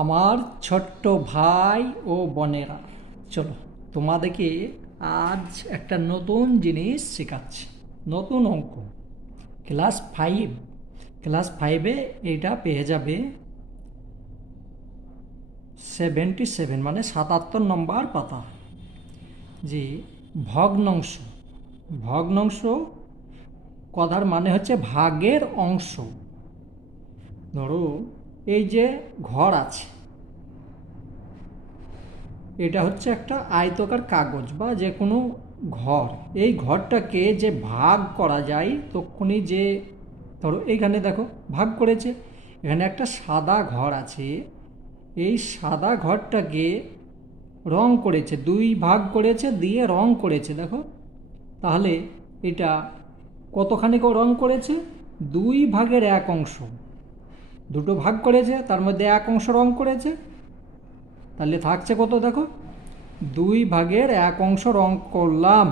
আমার ছোট্ট ভাই ও বোনেরা, চলো তোমাদেরকে আজ একটা নতুন জিনিস শেখাচ্ছি। নতুন অঙ্ক, ক্লাস ফাইভে এটা পেয়ে যাবে 77, মানে 77 নম্বর পাতা। যে ভগ্নাংশ, ভগ্নাংশ কথার মানে হচ্ছে ভাগের অংশ। ধরো এই যে ঘর আছে, এটা হচ্ছে একটা আয়তকার কাগজ বা যে কোনো ঘর। এই ঘরটাকে যে ভাগ করা যায় তখনই, যে ধরো এইখানে দেখো ভাগ করেছে, এখানে একটা সাদা ঘর আছে, এই সাদা ঘরটাকে রং করেছে, দুই ভাগ করেছে, দিয়ে রং করেছে, দেখো। তাহলে এটা কতখানি রং করেছে? 2/1 অংশ। দুটো ভাগ করেছে, তার মধ্যে 1 অংশ রং করেছে, তাহলে থাকছে কত? দেখো, 2/1 অংশ রং করলাম।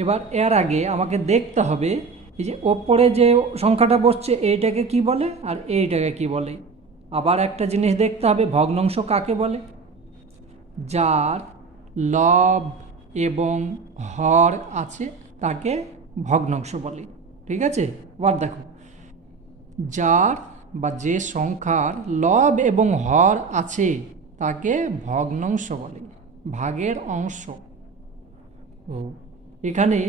এবার এর আগে আমাকে দেখতে হবে এই যে ওপরে যে সংখ্যাটা বসছে এইটাকে কি বলে আর এইটাকে কি বলে। আবার একটা জিনিস দেখতে হবে, ভগ্নাংশ কাকে বলে? যার লব এবং হর আছে তাকে ভগ্নাংশ বলে। ঠিক আছে, এবার দেখো, যার বা যে সংখ্যার লব এবং হর আছে তাকে ভগ্নাংশ বলে, ভাগের অংশ। ও এখানে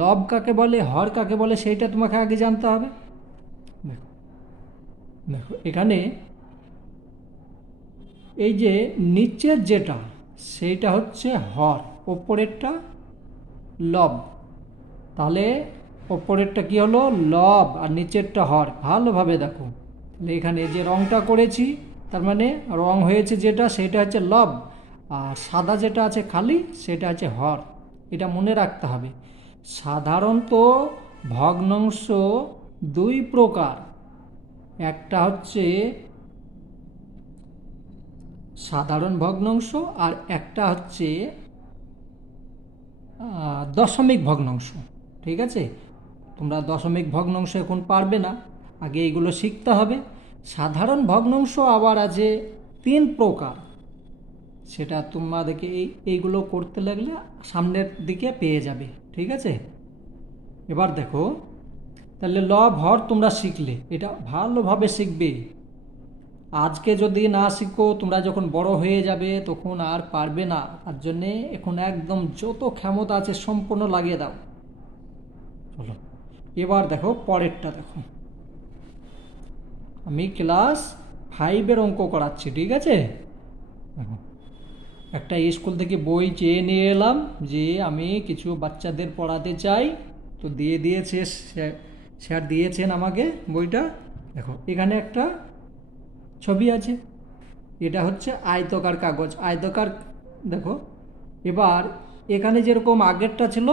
লব কাকে বলে, হর কাকে বলে, সেইটা তোমাকে আগে জানতে হবে। দেখো, দেখো এখানে এই যে নিচের যেটা সেইটা হচ্ছে হর, ওপরেরটা লব। তাহলে ওপরেরটা কি হলো? লব, আর নিচেরটা হর। ভালোভাবে দেখো, তাহলে এখানে যে রংটা করেছি তার মানে রং হয়েছে যেটা সেটা হচ্ছে লব, আর সাদা যেটা আছে খালি সেটা হচ্ছে হর। এটা মনে রাখতে হবে। সাধারণত ভগ্নাংশ দুই প্রকার, একটা হচ্ছে সাধারণ ভগ্নাংশ আর একটা হচ্ছে দশমিক ভগ্নাংশ। ঠিক আছে, তোমরা দশমিক ভগ্নাংশ এখন পারবে না, আগে এইগুলো শিখতে হবে। সাধারণ ভগ্নাংশ আবার আছে 3 প্রকার, সেটা তোমাদেরকে এইগুলো করতে লাগলে সামনের দিকে পেয়ে যাবে। ঠিক আছে, এবার দেখো, তাহলে লব হর তোমরা শিখলে, এটা ভালোভাবে শিখবে। আজকে যদি না শিখো তোমরা যখন বড় হয়ে যাবে তখন আর পারবে না। তার জন্যে এখন একদম যত ক্ষমতা আছে সম্পূর্ণ লাগিয়ে দাও। চলো এবার দেখো পরেরটা। দেখো, আমি ক্লাস 5-এর অঙ্ক করাচ্ছি। ঠিক আছে, দেখো, একটা স্কুল থেকে বই চেয়ে নিয়ে এলাম যে আমি কিছু বাচ্চাদের পড়াতে চাই, তো দিয়ে দিয়েছে, স্যার দিয়েছেন আমাকে বইটা। দেখো এখানে একটা ছবি আছে, এটা হচ্ছে আয়তকার কাগজ, আয়তকার। দেখো এবার এখানে যেরকম আগেরটা ছিল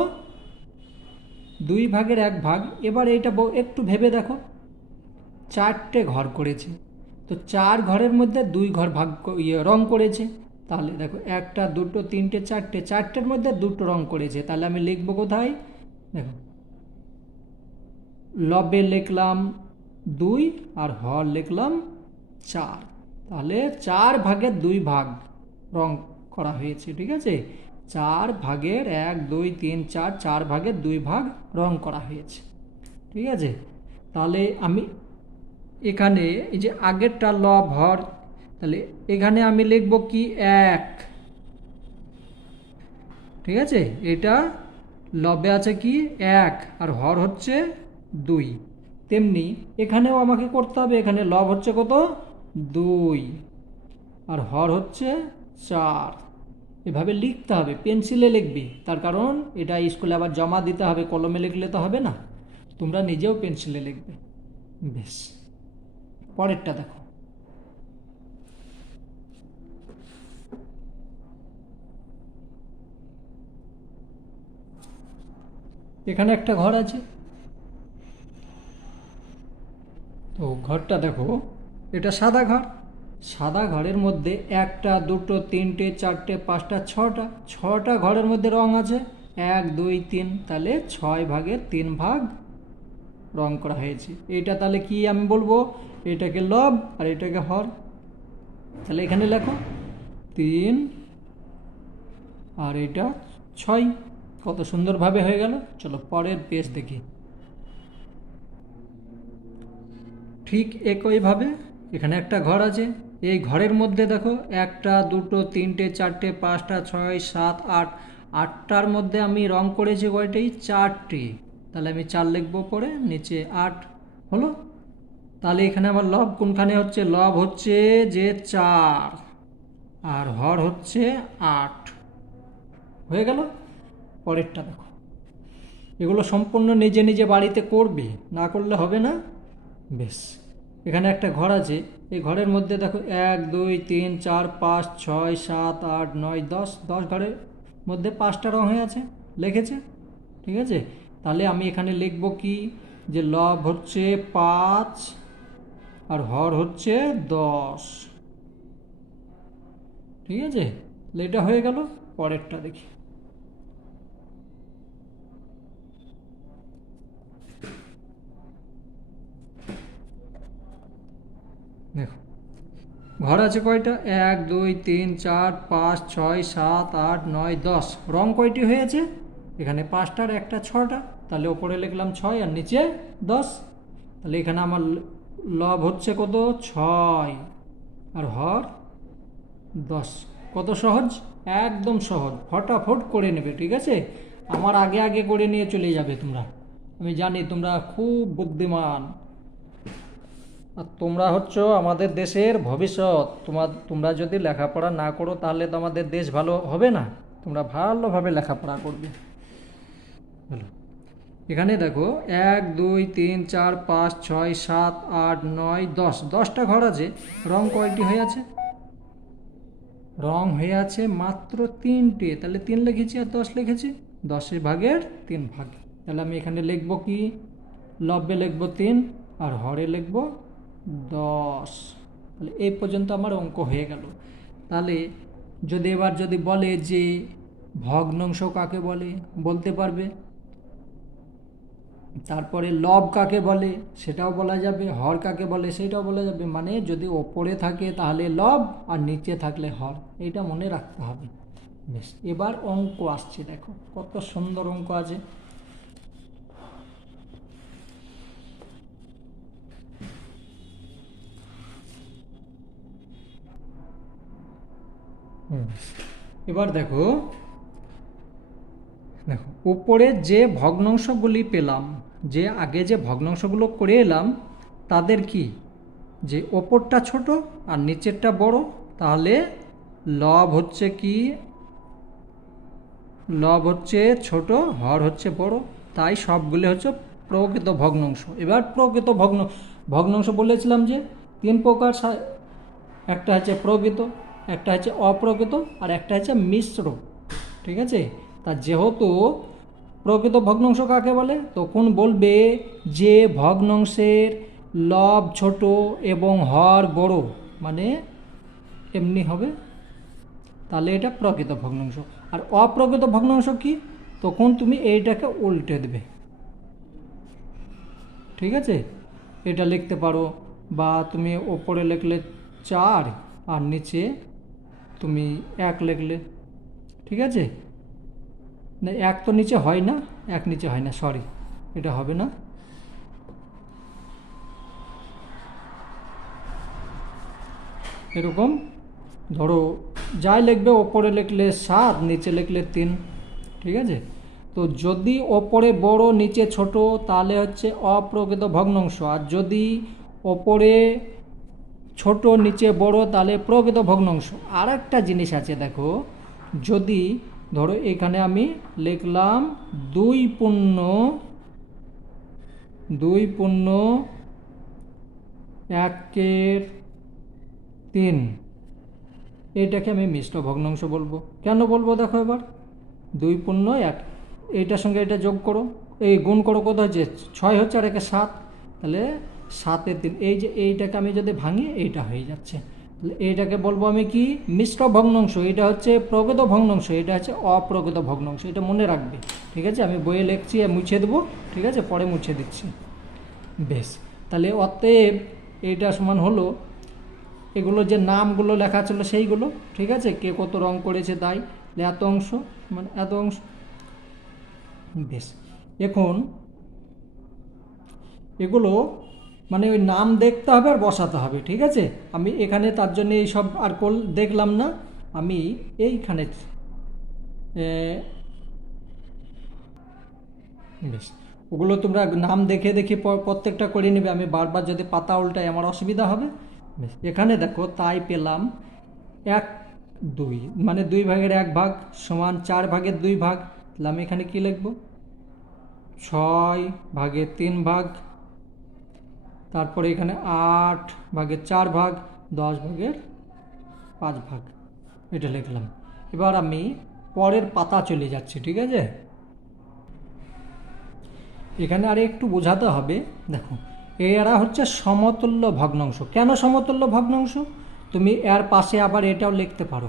2/1 এবার এইটা একটু ভেবে দেখো, 4টে ঘর করেছে, তো 4 ঘরের মধ্যে 2 ঘর রং করেছে। তাহলে দেখো, একটা দুটো তিনটে চারটে, চারটের মধ্যে দুটো রং করেছে, তাহলে আমি লিখবো কোথায়? দেখো, লবে লিখলাম 2 আর হর লিখলাম 4, তাহলে 4/2 রং করা হয়েছে। ঠিক আছে, 4/1, 2, 3, 4, 4/2 রং করা হয়েছে। ঠিক আছে, তাহলে আমি এখানে এই যে আগেরটা লব হর, তাহলে এখানে আমি লিখব কি? 1। ঠিক আছে, এটা লবে আছে কি? 1, আর হর হচ্ছে 2। তেমনি এখানেও আমাকে করতে হবে, এখানে লব হচ্ছে কত? 2, আর হর হচ্ছে 4। এভাবে লিখতে হবে, পেন্সিলে লিখবি, তার কারণ এটা স্কুলে আবার জমা দিতে হবে, কলমে লিখলে তো হবে না, তোমরা নিজেও পেন্সিলে লিখবে। বেশ, পরেরটা দেখো, এখানে একটা ঘর আছে, তো ঘরটা দেখো, এটা সাদা ঘর। সাদা ঘরের মধ্যে একটা দুটো তিনটে চারটে পাঁচটা ছটা ঘরের মধ্যে রং আছে, 1, 2, 3, তাহলে 6/3 রং করা হয়েছে। এইটা তাহলে কি আমি বলবো? এটাকে লব আর এটাকে হর। তাহলে এখানে লেখো 3 আর এটা 6, কত সুন্দরভাবে হয়ে গেল। চলো পরের পেজ দেখি। ঠিক একইভাবে এখানে একটা ঘর আছে, এই ঘরের মধ্যে দেখো 1টা 2টো 3টে 4টে 5টা 6 7 8, 8টার মধ্যে আমি রং করেছি কয়টি? 4টি। তাহলে আমি 4 লিখবো, পরে নিচে 8 হলো। তাহলে এখানে আবার লব কোনখানে হচ্ছে? লব হচ্ছে যে 4 আর হর হচ্ছে 8, হয়ে গেল। পরেরটা দেখো, এগুলো সম্পূর্ণ নিজে নিজে বাড়িতে করবে, না করলে হবে না। বেশ, এখানে একটা ঘর আছে, এই ঘরের মধ্যে দেখো 1 2 3 4 5 6 7 8 9 10, 10 ঘরের মধ্যে 5টা রং হয়ে আছে, লিখেছে। ঠিক আছে, তাহলে আমি এখানে লিখব কি? যে লব হচ্ছে 5 আর হর হচ্ছে 10। ঠিক আছে, তাহলে এটা হয়ে গেল। পরেরটা দেখি। দেখো, ঘর আছে কয়টা? 1 2 3 4 5 6 7 8 9 10, রং কয়টি হয়েছে? এখানে 5টার একটা 6টা, তাহলে ওপরে লিখলাম 6 আর নিচে 10। তাহলে এখানে আমার লব হচ্ছে কত? 6 আর হর 10। কত সহজ, একদম সহজ, ফটাফট করে নেবে। ঠিক আছে, আমার আগে আগে করে নিয়ে চলে যাবে তোমরা, আমি জানি তোমরা খুব বুদ্ধিমান, আর তোমরা হচ্ছে আমাদের দেশের ভবিষ্যৎ। তোমরা যদি লেখাপড়া না করো তাহলে তো আমাদের দেশ ভালো হবে না। তোমরা ভালোভাবে লেখাপড়া করবে। হলো, এখানে দেখো 1 2 3 4 5 6 7 8 9 10, 10টা ঘর আছে, রং কয়টি হয়ে আছে? রং হয়ে আছে মাত্র 3টে, তাহলে 3 লিখেছি আর 10 লিখেছি, 10 ভাগের 3 ভাগ। তাহলে আমি এখানে লিখবো কি? লব্বে লিখবো 3 আর হরে লিখবো 10। তাহলে এই পর্যন্ত আমার অঙ্ক হয়ে গেল। তাহলে এবার যদি বলে যে ভগ্নাংশ কাকে বলে, বলতে পারবে। তারপরে লব কাকে বলে সেটাও বলা যাবে, হর কাকে বলে সেটাও বলা যাবে। মানে যদি ওপরে থাকে তাহলে লব আর নিচে থাকলে হর, এটা মনে রাখতে হবে। বেশ, এবার অঙ্ক আসছে, দেখো কত সুন্দর অঙ্ক আছে। এবার দেখো, উপরে যে ভগ্নাংশগুলি পেলাম, যে আগে যে ভগ্নাংশগুলো করে এলাম, তাদের কি যে ওপরটা ছোট আর নিচেরটা বড়, তাহলে লব হচ্ছে কি? লব হচ্ছে ছোট, হর হচ্ছে বড়, তাই সবগুলি হচ্ছে প্রকৃত ভগ্নাংশ। এবার প্রকৃত ভগ্নাংশ বলেছিলাম যে 3 প্রকার, একটা হচ্ছে প্রকৃত, একটা হচ্ছে অপ্রকৃত, আর একটা হচ্ছে মিশ্র। ঠিক আছে, তা যেহেতু প্রকৃত ভগ্নাংশ কাকে বলে, তখন বলবে যে ভগ্নাংশের লব ছোট এবং হর বড়, মানে এমনি হবে, তাহলে এটা প্রকৃত ভগ্নাংশ। আর অপ্রকৃত ভগ্নাংশ কি? তখন তুমি এইটাকে উল্টে দেবে। ঠিক আছে, এটা লিখতে পারো, বা তুমি ওপরে লিখলে 4 আর নিচে তুমি 1 লিখলে। ঠিক আছে, না 1 তো নিচে হয় না, 1 নিচে হয় না, সরি, এটা হবে না। এরকম ধরো যাই লিখবে, ওপরে লিখলে 7 নিচে লিখলে 3। ঠিক আছে, তো যদি ওপরে বড় নিচে ছোট তাহলে হচ্ছে অপ্রকৃত ভগ্নাংশ, আর যদি ওপরে ছোট নিচে বড় তাহলে প্রকৃত ভগ্নাংশ। আর একটা জিনিস আছে, দেখো যদি ধরো এখানে আমি লিখলাম 2.1/3, এইটাকে আমি মিশ্র ভগ্নাংশ বলবো। কেন বলবো দেখো, এবার 2.1, এইটার সঙ্গে এটা যোগ করো, এই গুণ করো, কত হচ্ছে 6 হচ্ছে, আর একে 7, তাহলে 7/3, এই যে এইটাকে আমি যদি ভাঙি এইটা হয়ে যাচ্ছে, তাহলে এইটাকে বলবো আমি কি? মিশ্র ভগ্নাংশ। এটা হচ্ছে প্রকৃত ভগ্নাংশ, এটা হচ্ছে অপ্রকৃত ভগ্নাংশ, এটা মনে রাখবে। ঠিক আছে, আমি বইয়ে লিখছি, মুছে দেবো। ঠিক আছে, পরে মুছে দিচ্ছি। বেশ, তাহলে অতএব এইটা সমান হলো, এগুলো যে নামগুলো লেখা ছিল সেইগুলো, ঠিক আছে, কে কত রং করেছে তাই এত অংশ, মানে এত অংশ। বেশ, এখন এগুলো মানে ওই নাম দেখতে হবে আর বসাতে হবে, ঠিক আছে। আমি এখানে তার জন্য এইসব আর দেখলাম না, আমি এইখানে বেশ, ওগুলো তোমরা নাম দেখে দেখে প্রত্যেকটা করে নেবে, আমি বারবার যদি পাতা উল্টাই আমার অসুবিধা হবে। বেশ, এখানে দেখো তাই পেলাম 1/2, মানে 2/1 সমান 4/2 তাহলে আমি এখানে কি লিখব, 6/3, তারপরে এখানে 8/4, 10/5, এটা লিখলাম। এবার আমি পরের পাতা চলে যাচ্ছি, ঠিক আছে। এখানে আর একটু বোঝাতে হবে, দেখো এরা হচ্ছে সমতুল্য ভগ্নাংশ। কেন সমতুল্য ভগ্নাংশ? তুমি এর পাশে আবার এটাও লিখতে পারো।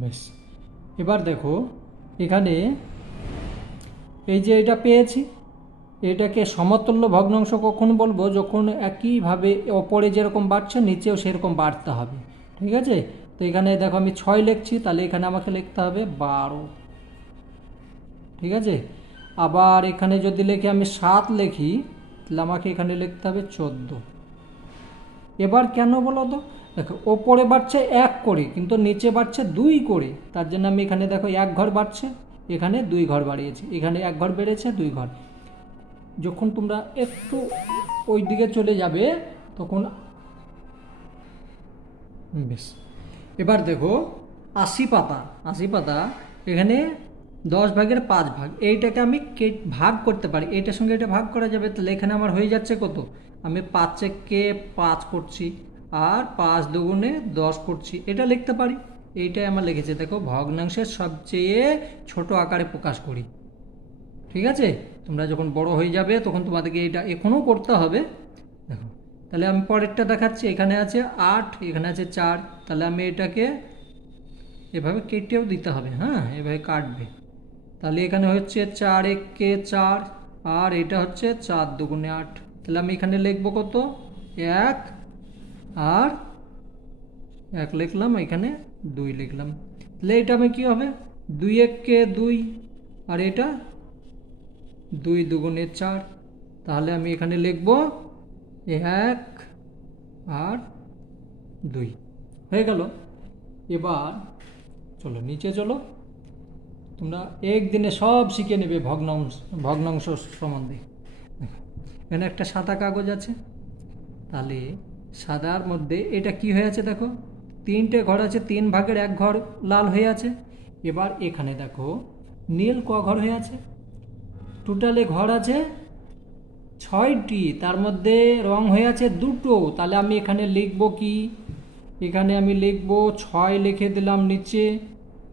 বেশ, এবার দেখো এখানে এই যে এটা পেয়েছি, এটাকে সমতুল্য ভগ্নাংশ কখন বলবো, যখন একইভাবে ওপরে যেরকম বাড়ছে নিচেও সেরকম বাড়তে হবে, ঠিক আছে। তো এখানে দেখো আমি 6 লিখছি, তাহলে এখানে আমাকে লিখতে হবে 12, ঠিক আছে। আবার এখানে যদি লিখে আমি 7 লিখি, তাহলে আমাকে এখানে লিখতে হবে 14। এবার কেন বলো তো, দেখো ওপরে বাড়ছে 1 করে কিন্তু নিচে বাড়ছে 2 করে, তার জন্য আমি এখানে দেখো 1 ঘর বাড়ছে, এখানে 2 ঘর বাড়িয়েছি, এখানে 1 ঘর বেড়েছে 2 ঘর। যখন তোমরা একটু ওই দিকে চলে যাবে তখন বেশ, এবার দেখো 80 পাতা, 80 পাতা, এখানে 10/5, এইটাকে আমি ভাগ করতে পারি, এইটার সঙ্গে এটা ভাগ করা যাবে, তাহলে এখানে আমার হয়ে যাচ্ছে কত, আমি 5 5 করছি আর 5 দুগুণে 10 করছি, এটা লিখতে পারি। এইটাই আমার লিখেছে, দেখো ভগ্নাংশের সবচেয়ে ছোট আকারে প্রকাশ করি, ঠিক আছে। তোমরা যখন বড় হয়ে যাবে তখন তোমাদেরকে এটা এখনও করতে হবে। দেখো তাহলে আমি পরেরটা দেখাচ্ছি, এখানে আছে 8, এখানে আছে 4, তাহলে আমি এটাকে এভাবে কেটেও দিতে হবে, হ্যাঁ এভাবে কাটবে, তাহলে এখানে হচ্ছে 4 × 4 আর এটা হচ্ছে 4 দুগুণে 8, তাহলে আমি এখানে লিখবো কত, 1 আর 1 লিখলাম, এখানে 2 লিখলাম, তাহলে এটা আমি কী হবে, 2 × 2 আর এটা 2 দুগুণে 4, তাহলে আমি এখানে লিখব 1 আর 2, হয়ে গেল। এবার চলো নিচে চলো, তোমরা একদিনে সব শিখে নেবে ভগ্নাংশ সম্বন্ধে। এখানে একটা সাদা কাগজ আছে, তাহলে সাদার মধ্যে এটা কি হয়ে আছে দেখো, 3টে ঘর আছে, 3/1 ঘর লাল হয়ে আছে। এবার এখানে দেখো নীল ক ঘর হয়ে আছে, টোটালে ঘর আছে 6টি, তার মধ্যে রং হয়ে আছে 2টো, তাহলে আমি এখানে লিখব কি, এখানে আমি লিখব 6 লিখে দিলাম নিচে,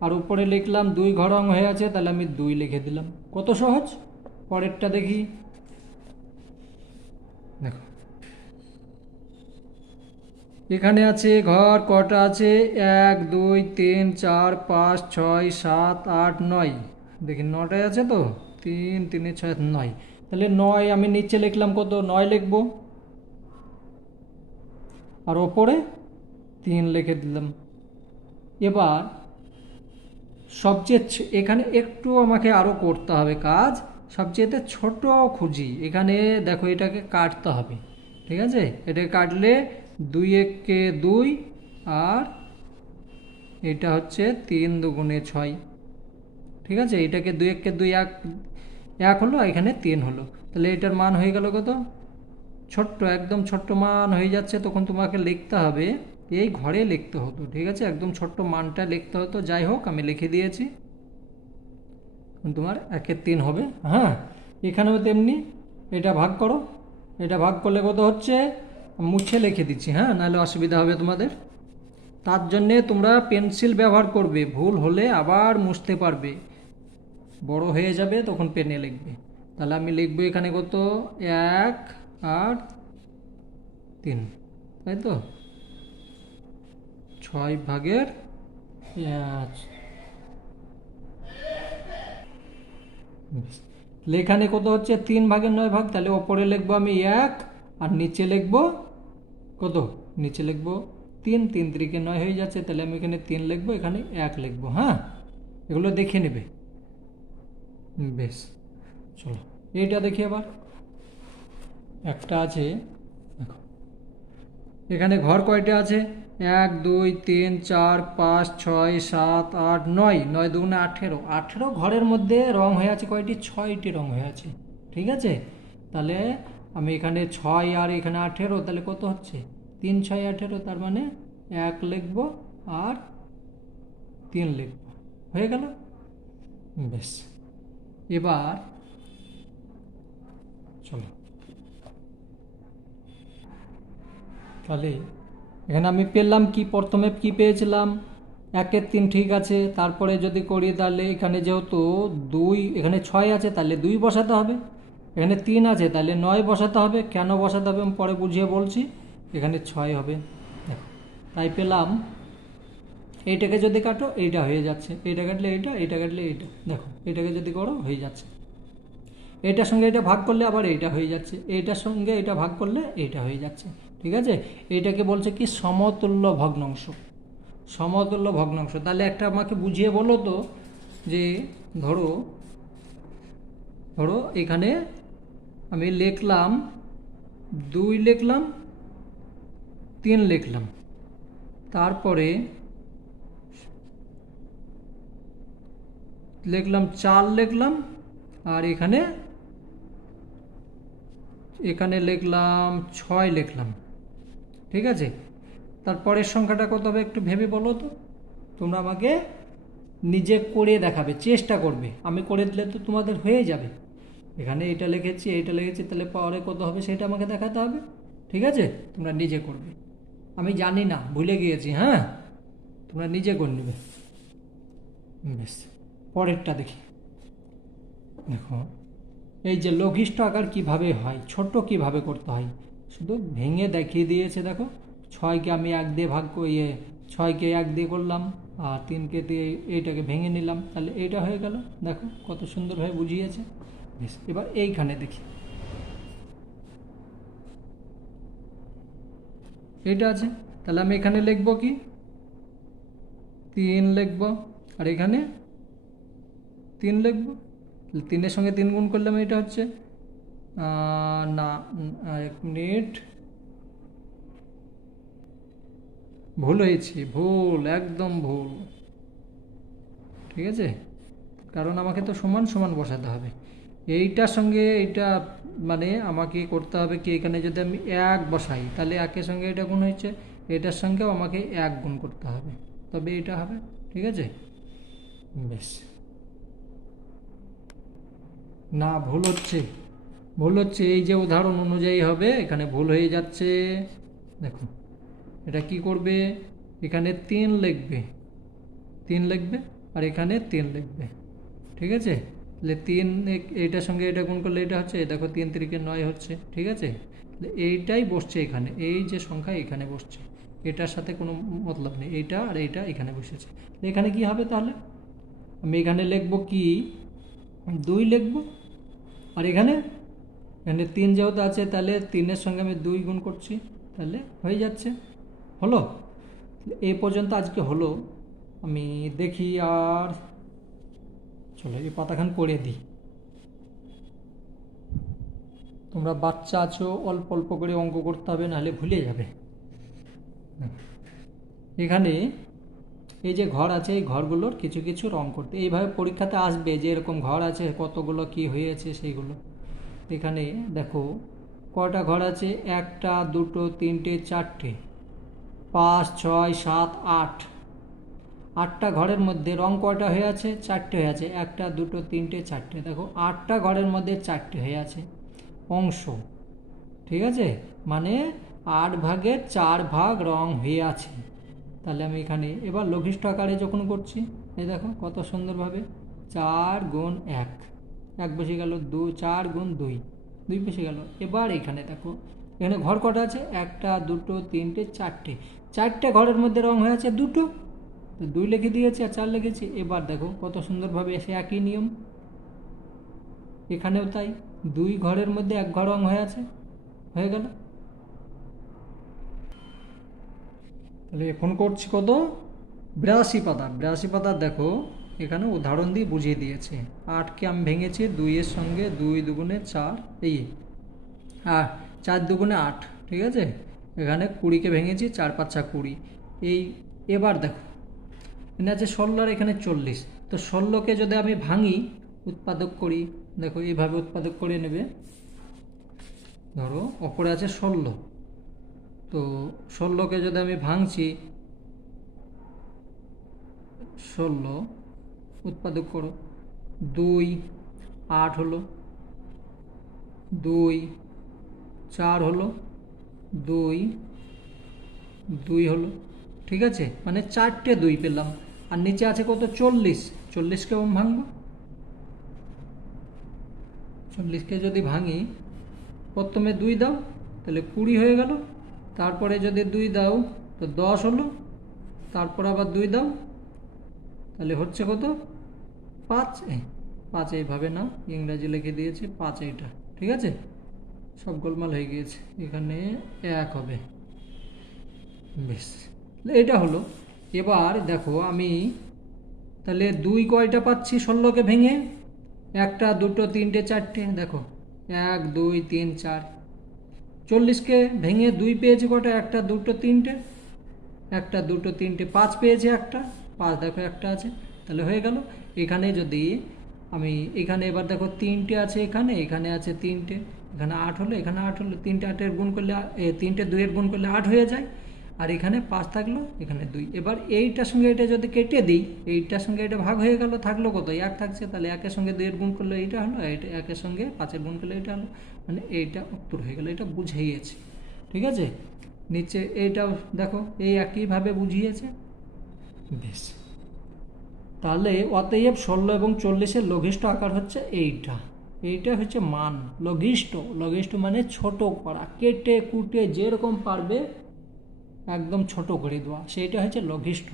আর উপরে লিখলাম 2 ঘর রং হয়ে আছে, তাহলে আমি 2 লিখে দিলাম, কত সহজ। পরেরটা দেখি, দেখো এখানে আছে ঘর কটা আছে, 1 2 3 4 5 6 7 8 9, দেখি 9টাই আছে তো, 3 3 6 9, তাহলে 9 আমি নিচে লিখলাম কত, 9 লিখবো, আর ওপরে 3 লিখে দিলাম। এবার সবচেয়ে এখানে একটু আমাকে আরও করতে হবে কাজ, সবচেয়েতে ছোট খুঁজি, এখানে দেখো এটাকে কাটতে হবে, ঠিক আছে। এটাকে কাটলে 2 × 2 আর এটা হচ্ছে 3 দুগুণে 6, ঠিক আছে। এটাকে 2 × 2 1 হলো, এখানে 3 হলো, তাহলে এটার মান হয়ে গেল কত, ছোট্ট একদম ছোট্ট মান হয়ে যাচ্ছে, তখন তোমাকে লিখতে হবে, এই ঘরে লিখতে হতো, ঠিক আছে, একদম ছোট্ট মানটা লিখতে হতো, যাই হোক আমি লিখে দিয়েছি, তোমার 1 × 3 হবে। হ্যাঁ, এখানেও তেমনি, এটা ভাগ করো, এটা ভাগ করলে কত হচ্ছে, মুছে লিখে দিচ্ছি, হ্যাঁ নাহলে অসুবিধা হবে তোমাদের, তার জন্যে তোমরা পেন্সিল ব্যবহার করবে, ভুল হলে আবার মুছতে পারবে, বড় হয়ে যাবে তখন পেনে লিখবে। তাহলে আমি লিখবো এখানে কত, 1 আর 3, তাই তো, 6/5, এখানে কত হচ্ছে, 3/9, তাহলে ওপরে লিখবো আমি 1 আর নিচে লিখবো কত, নিচে লিখবো 3, 3 3 9 হয়ে যাচ্ছে, তাহলে আমি এখানে 3 লিখবো, এখানে 1 লিখবো। হ্যাঁ, এগুলো দেখে নেবে। বেশ, চলো এইটা দেখি আবার। একটা আছে, দেখো এখানে ঘর কয়টা আছে, 1 2 3 4 5 6 7 8 9, 9 দুগুণে 18, 18 ঘরের মধ্যে রং হয়ে আছে কয়টি, 6টি রং হয়ে আছে। ঠিক আছে, তাহলে আমি এখানে 6 আর এখানে 18, তাহলে কত হচ্ছে, 3 6 18, তার মানে 1 লিখবো আর 3 লিখবো, হয়ে গেল। বেশ, এবার চলো, তাহলে এখানে আমি পেলাম কি, প্রথমে কি পেয়েছিলাম, 1 3, ঠিক আছে। তারপরে যদি করি তাহলে এখানে যেহেতু 2, এখানে 6 আছে তাহলে 2 বসাতে হবে, এখানে 3 আছে তাহলে 9 বসাতে হবে। কেন বসাতে হবে আমি পরে বুঝিয়ে বলছি। এখানে 6 হবে, দেখো তাই পেলাম। এইটাকে যদি কাটো এইটা হয়ে যাচ্ছে, এইটা কাটলে এইটা, এইটা কাটলে এইটা, দেখো এটাকে যদি করো হয়ে যাচ্ছে। এটার সঙ্গে এটা ভাগ করলে আবার এইটা হয়ে যাচ্ছে, এইটার সঙ্গে এটা ভাগ করলে এইটা হয়ে যাচ্ছে। ঠিক আছে, এইটাকে বলছে কি সমতুল্য ভগ্নাংশ। সমতুল্য ভগ্নাংশ, তাহলে একটা আমাকে বুঝিয়ে বলো তো, যে ধরো ধরো এখানে আমি লিখলাম 2 লিখলাম, 3 লিখলাম, তারপরে লিখলাম 4 লিখলাম, আর এখানে এখানে লিখলাম 6 লিখলাম। ঠিক আছে, তারপরের সংখ্যাটা কত হবে একটু ভেবে বলো তো। তোমরা আমাকে নিজে করে দেখাবে, চেষ্টা করবে, আমি করে দিলে তো তোমাদের হয়ে যাবে। এখানে এটা লিখেছি, এইটা লিখেছি, তাহলে পরে কত হবে সেটা আমাকে দেখাতে হবে। ঠিক আছে, তোমরা নিজে করবে, আমি জানি না, ভুলে গিয়েছি। হ্যাঁ, তোমরা নিজে করে নেবে। বেশ, পরেরটা দেখি। দেখো এই যে লঘিষ্ঠ আকার কিভাবে হয়, ছোট কিভাবে করতে হয়, শুধু ভেঙে দেখিয়ে দিয়েছে। দেখো 6কে আমি 1 দিয়ে ভাগ করিয়ে, 6কে 1 দিয়ে করলাম, আর 3কে দিয়ে এইটাকে ভেঙে নিলাম, তাহলে এইটা হয়ে গেল। দেখো কত সুন্দরভাবে বুঝিয়েছে। বেশ, এবার এইখানে দেখি, এইটা আছে, তাহলে আমি এখানে লিখব কি, 3 লিখব, আর এখানে 3 লিখব। 3-এর সঙ্গে 3 গুণ করলাম, এটা হচ্ছে না, 1 মিনিট, ভুল হয়েছে, ভুল, একদম ভুল। ঠিক আছে, কারণ আমাকে তো সমান সমান বসাতে হবে। এইটার সঙ্গে এইটা, মানে আমাকে করতে হবে কি, এখানে যদি আমি 1 বসাই তাহলে 1-এর সঙ্গে এটা গুণ হয়েছে, এটার সঙ্গেও আমাকে 1 গুণ করতে হবে, তবে এটা হবে। ঠিক আছে, বেশ, না ভুল হচ্ছে, ভুল হচ্ছে, এই যে উদাহরণ অনুযায়ী হবে, এখানে ভুল হয়ে যাচ্ছে। দেখো এটা কি করবে, এখানে 3 লিখবে, 3 লিখবে, আর এখানে 3 লিখবে। ঠিক আছে, তাহলে 3 এইটার সঙ্গে এটা গুণ করলে এটা হচ্ছে, দেখো 3 3 9 হচ্ছে। ঠিক আছে, এইটাই বসছে এখানে, এই যে সংখ্যা এখানে বসছে, এটার সাথে কোনো মতলব নেই, এইটা আর এইটা এখানে বসেছে। এখানে কি হবে তাহলে, আমি এখানে লিখবো কি, 2 লিখবো, আর এখানে এখানে 3 যেহেতু আছে, তাহলে 3-এর সঙ্গে আমি 2 গুণ করছি, তাহলে হয়ে যাচ্ছে। হলো, এই পর্যন্ত আজকে হলো। আমি দেখি, আর চলো এই পাতাখান পড়ে দিই। তোমরা বাচ্চা আছো, অল্প অল্প করে অঙ্ক করতে হবে, নাহলে ভুলে যাবে। এখানে এই যে ঘর আছে, এই ঘরগুলোর কিছু কিছু রং করতে, এইভাবে পরীক্ষাতে আসবে যে এরকম ঘর আছে, কতগুলো কি হয়েছে সেইগুলো। এখানে দেখো কয়টা ঘর আছে, 1টা 2টো 3টে 4টে, 5 6 7 8, 8টা ঘরের মধ্যে রং কয়টা হয়ে আছে, 4টে হয়ে আছে, 1টা 2টো 3টে 4টে, দেখো 8টা ঘরের মধ্যে 4টে হয়ে আছে অংশ। ঠিক আছে, মানে 8 ভাগের 4 ভাগ রং হয়ে আছে। তাহলে আমি এখানে এবার লঘিষ্ঠ আকারে যখন করছি, এই দেখো কত সুন্দরভাবে 4 গুণ 1, 1 বসে গেল, 2 4 গুণ 2, 2 বসে গেল। এবার এখানে দেখো এখানে ঘর কটা আছে, 1টা 2টো 3টে 4টে, 4টে ঘরের মধ্যে রং হয়ে আছে 2টো, তো 2 লিখে দিয়েছি আর 4 লিখেছি। এবার দেখো কত সুন্দরভাবে এসে একই নিয়ম, এখানেও তাই, 2 ঘরের মধ্যে 1 ঘর রং হয়ে আছে, হয়ে গেল। তাহলে এখন করছি কত, 82 পাতা। 82 পাতা দেখো এখানে উদাহরণ দিয়ে বুঝিয়ে দিয়েছে। 8কে আমি ভেঙেছি 2-এর সঙ্গে, 2 দুগুণে 4, এই 4 দুগুণে 8, ঠিক আছে। এখানে 20কে ভেঙেছি 4-5 20, এই এবার দেখো এখানে আছে 16 আর এখানে 40। তো 16কে যদি আমি ভাঙি, উৎপাদক করি, দেখো এইভাবে উৎপাদক করে নেবে। ধরো ওপরে আছে 16, তো 16কে যদি আমি ভাঙছি, 16 উৎপাদক করো, 2 8 হলো, 2 4 হলো, 2 2 হলো, ঠিক আছে। মানে 4টে 2 পেলাম। আর নিচে আছে কত, 40। 40কে আমি ভাঙবো, 40কে যদি ভাঙি, প্রথমে 2 দাও তাহলে 20 হয়ে গেল, তারপরে যদি 2 দাও তো 10 হলো, তারপর আবার 2 দাও তাহলে হচ্ছে কত, 5। 5 এইভাবে না, ইংরাজি লিখে দিয়েছি 5, এইটা ঠিক আছে। সব গোলমাল হয়ে গিয়েছে, এখানে 1 হবে, বেশ। এটা হলো। এবার দেখো আমি তাহলে 2 কয়টা পাচ্ছি 16কে ভেঙে, 1টা 2টো 3টে 4টে, দেখো 1 2 3 4। 40কে ভেঙে 2 পেয়েছি কটা, 1টা 2টো 3টে, 1টা 2টো 3টে 5 পেয়েছি, একটা 5 দেখো একটা আছে, তাহলে হয়ে গেল। এখানে যদি আমি এখানে এবার দেখো 3টে আছে, এখানে এখানে আছে 3টে, এখানে 8 হলো, এখানে 8 হলো, 3টে 8-এর গুণ করলে 3টে 2-এর গুণ করলে 8 হয়ে যায়। আর এখানে 5 থাকলো, এখানে 2। এবার এইটার সঙ্গে এটা যদি কেটে দিই, এইটার সঙ্গে এটা ভাগ হয়ে গেল, থাকলো কত, 1 থাকছে। তাহলে 1-এর সঙ্গে 2-এর গুণ করলে এইটা হলো, এটা 1-এর সঙ্গে 5-এর গুণ করলে এটা হলো, মানে এইটা উত্তর হয়ে গেল। এটা বুঝিয়েছে, ঠিক আছে। নিচে এইটাও দেখো এই একইভাবে বুঝিয়েছে, বেশ। তাহলে অতএব 16 এবং 40-এর লঘিষ্ঠ আকার হচ্ছে এইটা। এইটা হচ্ছে মান, লঘিষ্ঠ। লঘিষ্ঠ মানে ছোট করা, কেটে কুটে যেরকম পারবে একদম ছোট করে দেওয়া, সেইটা হচ্ছে লঘিষ্ঠ।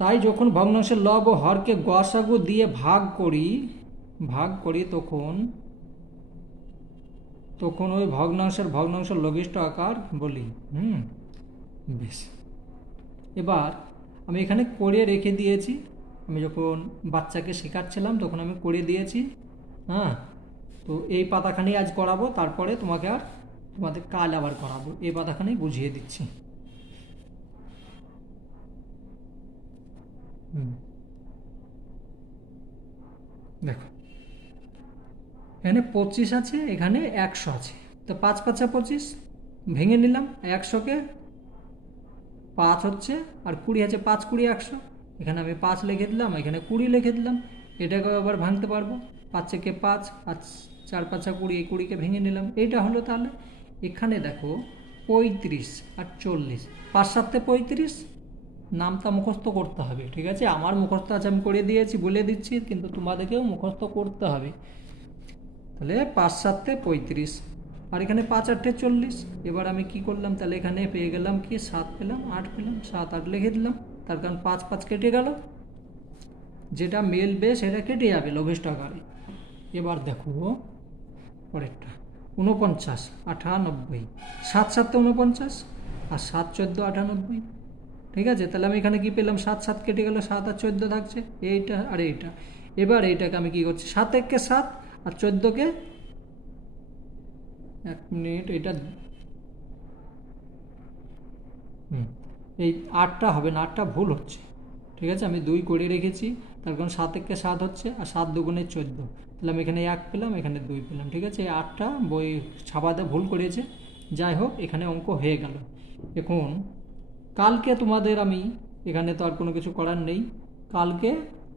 তাই যখন ভগ্নাংশের লব ও হরকে গসাগু দিয়ে ভাগ করি তখন ওই ভগ্নাংশ লঘিষ্ঠ আকার বলি। বেশ। এবার আমি এখানে করে রেখে দিয়েছি, আমি যখন বাচ্চাকে শেখাচ্ছিলাম তখন আমি করে দিয়েছি। তো এই পাতাখানি আজ করাবো, তারপরে তোমাদের কাল আবার করাবো। এই পাতাখানি বুঝিয়ে দিচ্ছি। দেখো এখানে 25 আছে, এখানে 100 আছে, তো 5 5 25 ভেঙে নিলাম। 100কে 5 হচ্ছে, আর 20 আছে, 5 20 100। এখানে আমি 5 লিখে দিলাম, এখানে 20 লিখে দিলাম। এটাকেও আবার ভাঙতে পারবো, 5 একে 5, 4 5 20, এই 20কে ভেঙে নিলাম। এইটা হলো। তাহলে এখানে দেখো 35 আর 40, 5 7 35, নামটা মুখস্থ করতে হবে, ঠিক আছে। আমার মুখস্থ আছে, আমি করে দিয়েছি, বলে দিচ্ছি, কিন্তু তোমাদেরকেও মুখস্থ করতে হবে। তাহলে 5 7 35, আর এখানে 5 8 40। এবার আমি কি করলাম, তাহলে এখানে পেয়ে গেলাম কি, 7 পেলাম, 8 পেলাম, 7 8 লিখে দিলাম। তার কারণ 5 5 কেটে গেল, যেটা মেলবে সেটা কেটে যাবে লঘিষ্ঠ আকারে। এবার দেখো পরেরটা, 49 98, 7 7 49, আর 7 14 98, ঠিক আছে। তাহলে আমি এখানে কি পেলাম, 7 7 কেটে গেল, 7 আর 14 থাকছে, এইটা আর এইটা। এবার এইটাকে আমি কি করছি, 7 1 7, আর 14কে 1 মিনিট, এটা এই 8টা হবে না, 8টা ভুল হচ্ছে, ঠিক আছে। আমি 2 করে রেখেছি, তার কারণ 7 1 7 হচ্ছে, আর 7 2 14। তাহলে আমি এখানে 1 পেলাম, এখানে 2 পেলাম, ঠিক আছে। এই 8টা বই ছাপাতে ভুল করেছে, যাই হোক এখানে অঙ্ক হয়ে গেল। এখন কালকে তোমাদের আমি, এখানে তো আর কোনো কিছু করার নেই, কালকে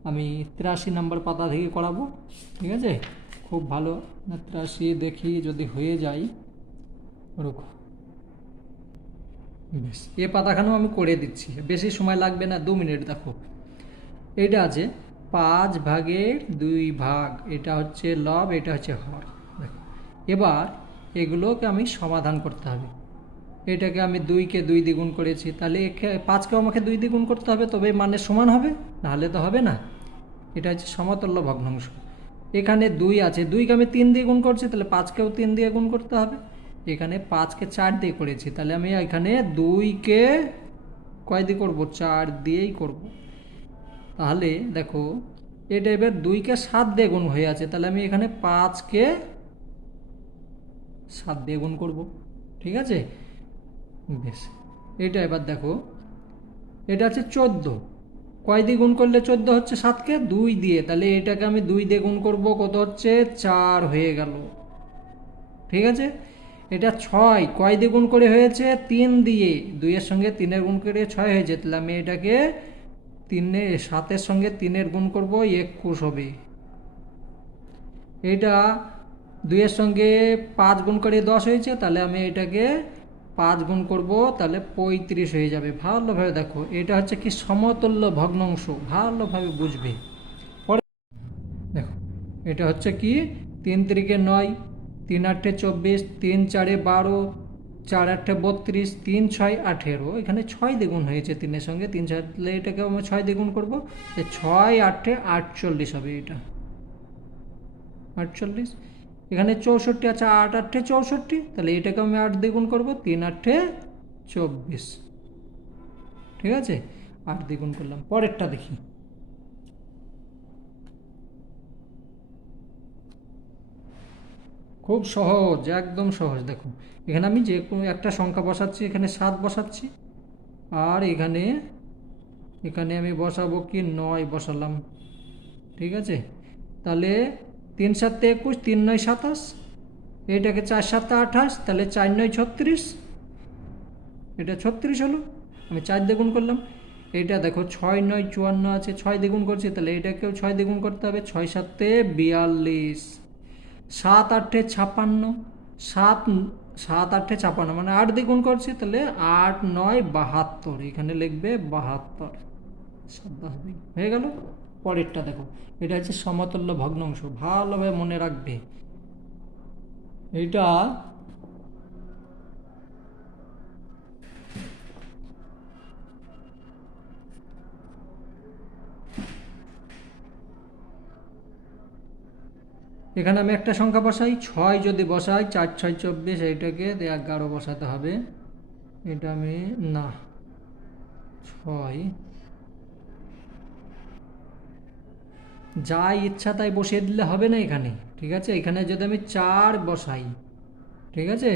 আমি 83 নম্বর পাতা থেকে করাবো, ঠিক আছে। খুব ভালো, 83 দেখি যদি হয়ে যায়, ওরকম বেশ। এ পাতাখানেও আমি করে দিচ্ছি, বেশি সময় লাগবে না, 2 মিনিট। দেখো এটা আছে 5 ভাগের 2 ভাগ, এটা হচ্ছে লব, এটা হচ্ছে হর। দেখো এবার এগুলোকে আমি সমাধান করতে হবে। এটাকে আমি 2কে 2 দ্বিগুণ করেছি, তাহলে 5কেও আমাকে 2 দ্বিগুণ করতে হবে, তবে মানের সমান হবে, নাহলে তো হবে না। এটা হচ্ছে সমতুল্য ভগ্নাংশ। এখানে 2 আছে, 2কে আমি 3 দিয়ে গুণ করছি, তাহলে 5কেও 3 দিয়ে গুণ করতে হবে। এখানে 5কে 4 দিয়ে করেছি, তাহলে আমি এখানে 2কে কয় দিয়ে করবো, 4 দিয়েই করব। তাহলে দেখো এটা এবার 2কে 7 দিয়ে গুণ হয়ে আছে, তাহলে আমি এখানে 5কে 7 দিয়ে গুণ করব। ঠিক আছে, বেশ। এটা এবার দেখো, এটা আছে 14, কয় দিয়ে গুণ করলে 14 হচ্ছে, 7কে 2 দিয়ে, তাহলে এটাকে আমি 2 দিয়ে গুণ করব, কত হচ্ছে, 4 হয়ে গেল। ঠিক আছে, এটা 6, কয় দিয়ে গুণ করে হয়েছে, 3 দিয়ে, 2-এর সঙ্গে 3-এর গুণ করে 6 হয়েছে, তাহলে আমি এটাকে 7-এর সঙ্গে 3-এর গুণ করব, 21 হবে। এটা 2-এর সঙ্গে 5 গুণ করে 10 হয়েছে, তাহলে আমি এটাকে 5 গুণ করব, তাহলে 35 হয়ে যাবে। ভালোভাবে দেখো, এটা হচ্ছে কি সমতুল্য ভগ্নাংশ, ভালোভাবে বুঝবে। পরে দেখো, এটা হচ্ছে কি 3 তিরিকে 9, 3 আটে 24, 3 চারে 12, 4 আটে 32, 3 6 18, এখানে 6 দ্বিগুণ হয়েছে 3-এর সঙ্গে 3 তাহলে এটাকে আমি 6 দ্বিগুণ করবো, 6 8 48 হবে, এটা 48। এখানে 64 আছে, 8 8 64, তাহলে এটাকে আমি 8 দ্বিগুণ করবো, 3 8 24। ঠিক আছে, 8 দ্বিগুণ করলাম। পরেরটা দেখি, খুব সহজ, একদম সহজ। দেখো এখানে আমি যে কোনো একটা সংখ্যা বসাচ্ছি, এখানে 7 বসাচ্ছি, আর এখানে এখানে আমি বসাবো কি 9 বসালাম। ঠিক আছে, তাহলে 3 7 21, 3 9 27, এটাকে 4 7 28, তাহলে 4 9 36, এটা 36 হলো। আমি 4 দ্বিগুণ করলাম। এইটা দেখো 6 9 54 আছে, 6 দ্বিগুণ করছি, তাহলে এটাকেও 6 দ্বিগুণ করতে হবে, 6 7 42, 7 8 56, 7 7 8 56 মানে 8 দ্বিগুণ করছি, তাহলে 8 9 72, এখানে লিখবে 72, 7 10 2 হয়ে গেল। পরেরটা দেখো, এটা হচ্ছে সমতুল্য ভগ্নাংশ, ভালোভাবে মনে রাখবে। এটা এখানে আমি একটা সংখ্যা বসাই, 6 যদি বসাই, 4 6 24, এইটাকে 11 বসাতে হবে। এটা আমি না, 6 যা ইচ্ছা তাই বসিয়ে দিলে হবে না এখানে। ঠিক আছে, এখানে যদি আমি 4 বসাই, ঠিক আছে,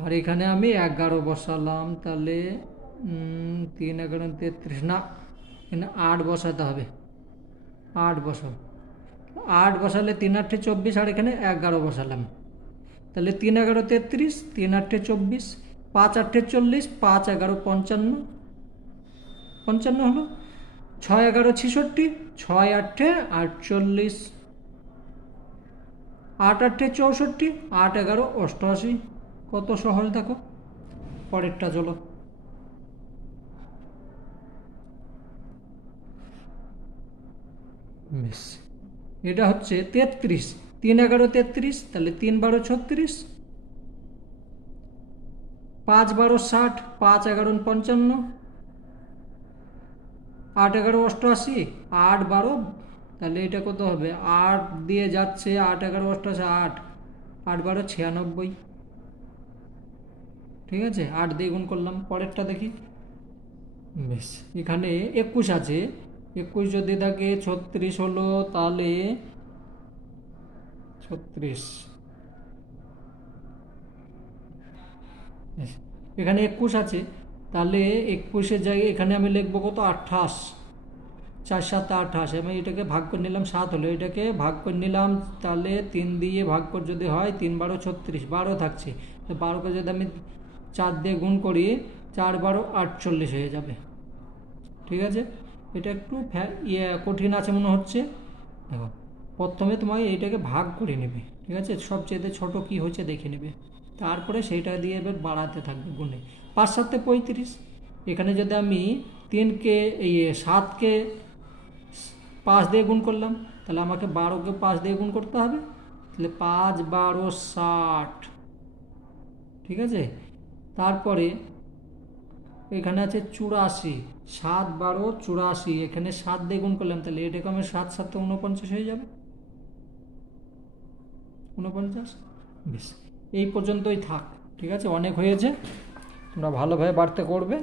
আর এখানে আমি 11 বসালাম, তাহলে 3 11 33, না, এখানে 8 বসাতে হবে, 8 বসাও। 8 বসালে 3 8 24, আর এখানে 11 বসালাম, তাহলে 3 11 33, 3 8 24, 5 8 40, 5 11 55, 55 হলো। 6 11 66, 6 8 48, 8 8 64, 8 11 88। কত সহজ দেখো। পরেরটা চলো, বেশ। এটা হচ্ছে 33, 3 11 33, তাহলে 3 12 36, 5 12 60, 5 11 55, 8 11 88, 8 12, তাহলে এটা কত হবে, 8 দিয়ে যাচ্ছে, 8 11 88, 8 8 12 96। ঠিক আছে, 8 দিয়ে গুণ করলাম। পরেরটা দেখি, বেশ। এখানে 21 আছে, 21 যদি থাকে 36 হলো, তাহলে 36, এখানে 21 আছে, তাহলে 21-এর জায়গায় এখানে আমি লিখবো কত, 28, 4 7 28, আমি এটাকে ভাগ করে নিলাম, 7 হলো, এটাকে ভাগ করে নিলাম, তাহলে 3 দিয়ে ভাগ করে যদি হয়, 3 12 36, 12 থাকছে, তো 12কে যদি আমি 4 দিয়ে গুণ করি, 4 12 48 হয়ে যাবে। ঠিক আছে, এটা একটু কঠিন আছে মনে হচ্ছে। দেখো, প্রথমে তোমায় এইটাকে ভাগ করে নেবে, ঠিক আছে, সবচেয়ে ছোট কি হচ্ছে দেখে নেবে, তারপরে সেইটা দিয়ে এবার বাড়াতে থাকবে গুণে। 5 7 35, এখানে যদি আমি 3কে 7কে 5 দিয়ে গুণ করলাম, তাহলে আমাকে 12কে 5 দিয়ে গুণ করতে হবে, তাহলে 5 12 60। ঠিক আছে, তারপরে এখানে আছে 84, 7 12 84, এখানে 7 দিয়ে গুণ করলাম, তাহলে এটাকে আমি 7 7 49 হয়ে যাবে, 49। বেশ, এই পর্যন্তই থাক। ঠিক আছে, অনেক হয়েছে, তোমরা ভালোভাবে বাড়তে করবে।